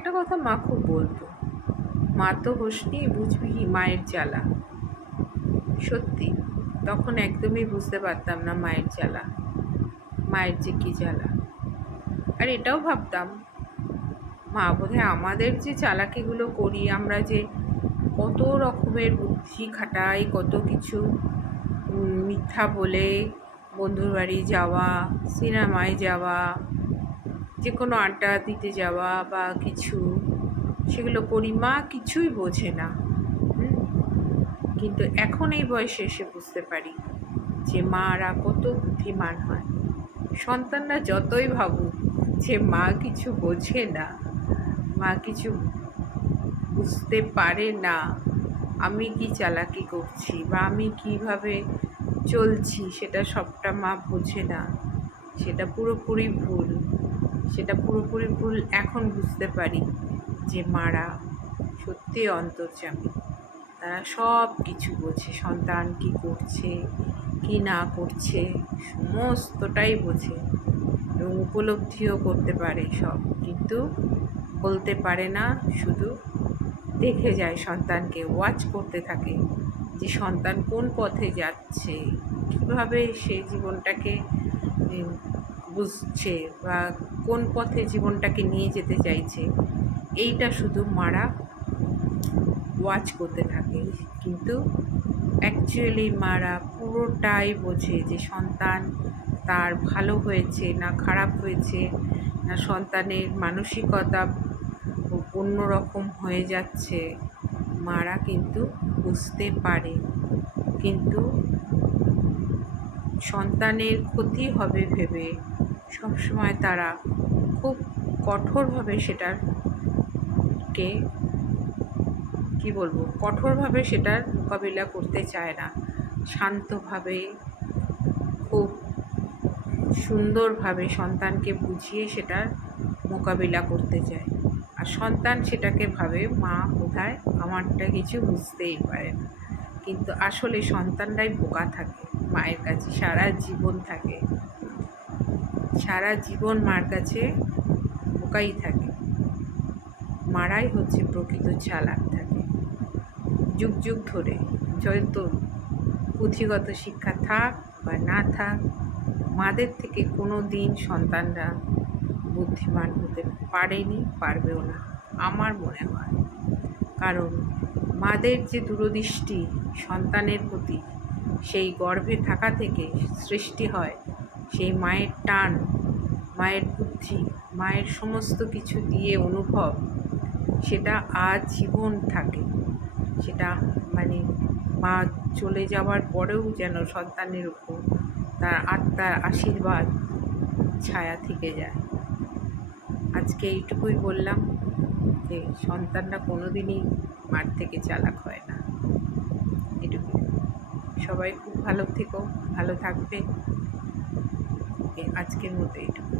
একটা কথা মা খুব বলতো, মা তো হোসনি, বুঝবি মায়ের জ্বালা। সত্যি, তখন একদমই বুঝতে পারতাম না মায়ের জ্বালা, মায়ের যে কী জ্বালা। আর এটাও ভাবতাম, মা বোধহয় আমাদের যে চালাকিগুলো করি, আমরা যে কত রকমের বুদ্ধি খাটাই, কত কিছু মিথ্যা বলে বন্ধুর বাড়ি যাওয়া, সিনেমায় যাওয়া যে কোনো আড্ডা দিতে যাওয়া বা কিছু, সেগুলো করি, মা কিছুই বোঝে না। কিন্তু এখন এই বয়সে এসে বুঝতে পারি যে মারা কত বুদ্ধিমান হয়। সন্তানরা যতই ভাবুক যে মা কিছু বোঝে না, মা কিছু বুঝতে পারে না, আমি কি চালাকি করছি বা আমি কীভাবে চলছি সেটা সবটা মা বোঝে না। সেটা পুরোপুরি ভুল। সেটা পুরোপুরি ভুল এখন বুঝতে পারি যে মারা সত্যি অন্তর্যামী। তারা সব কিছু বোঝে, সন্তান কি করছে, কি না করছে, সমস্তটাই বোঝে এবং উপলব্ধিও করতে পারে সব। কিন্তু বলতে পারে না, শুধু দেখে যায় সন্তানকে ওয়াচ করতে থাকে যে সন্তান কোন পথে যাচ্ছে, কীভাবে সে জীবনটাকে বুঝছে বা কোন পথে জীবনটাকে নিয়ে যেতে চাইছে, এইটা শুধু মারা ওয়াচ করতে থাকে। কিন্তু অ্যাকচুয়ালি মারা পুরোটাই বোঝে যে সন্তান তার ভালো হয়েছে না খারাপ হয়েছে, না সন্তানের মানসিকতা অন্যরকম হয়ে যাচ্ছে। মারা কিন্তু বুঝতে পারে। কিন্তু সন্তানের ক্ষতি হবে ভেবে সবসময় তারা খুব কঠোরভাবে সেটার কে, কি বলব? কঠোরভাবে সেটার মোকাবিলা করতে চায় না। শান্তভাবে, খুব সুন্দরভাবে সন্তানকে বুঝিয়ে সেটার মোকাবিলা করতে চায়। আর সন্তান সেটাকে ভাবে, মা, কোথায়? আমারটা কিছু বুঝতেই পারে না। কিন্তু আসলে সন্তানরাই বোকা থাকে, মায়ের কাছে সারা জীবন থাকে। সারা জীবন মার কাছে বোকাই থাকে। মারাই হচ্ছে প্রকৃত চালাক থাকে। যুগ যুগ ধরে যত পুঁথিগত শিক্ষা থাক বা না থাক, মাদের থেকে কোনো দিন সন্তানরা বুদ্ধিমান হতে পারেনি, পারবেও না, আমার মনে হয়। কারণ মাদের যে দূরদৃষ্টি সন্তানের প্রতি, সেই গর্ভে থাকা থেকে সৃষ্টি হয় সেই মায়ের টান, মায়ের বুদ্ধি, মায়ের সমস্ত কিছু দিয়ে অনুভব, সেটা আজ জীবন থাকে। সেটা মানে মা চলে যাওয়ার পরেও যেন সন্তানের উপর তার আত্মার আশীর্বাদ, ছায়া থেকে যায়। আজকে এইটুকুই বললাম যে সন্তানরা কোনো দিনই মার থেকে চালাক হয় না। এটুকুই। সবাই খুব ভালো থেকো, ভালো থাকবে। আজকের মতো এইটুকু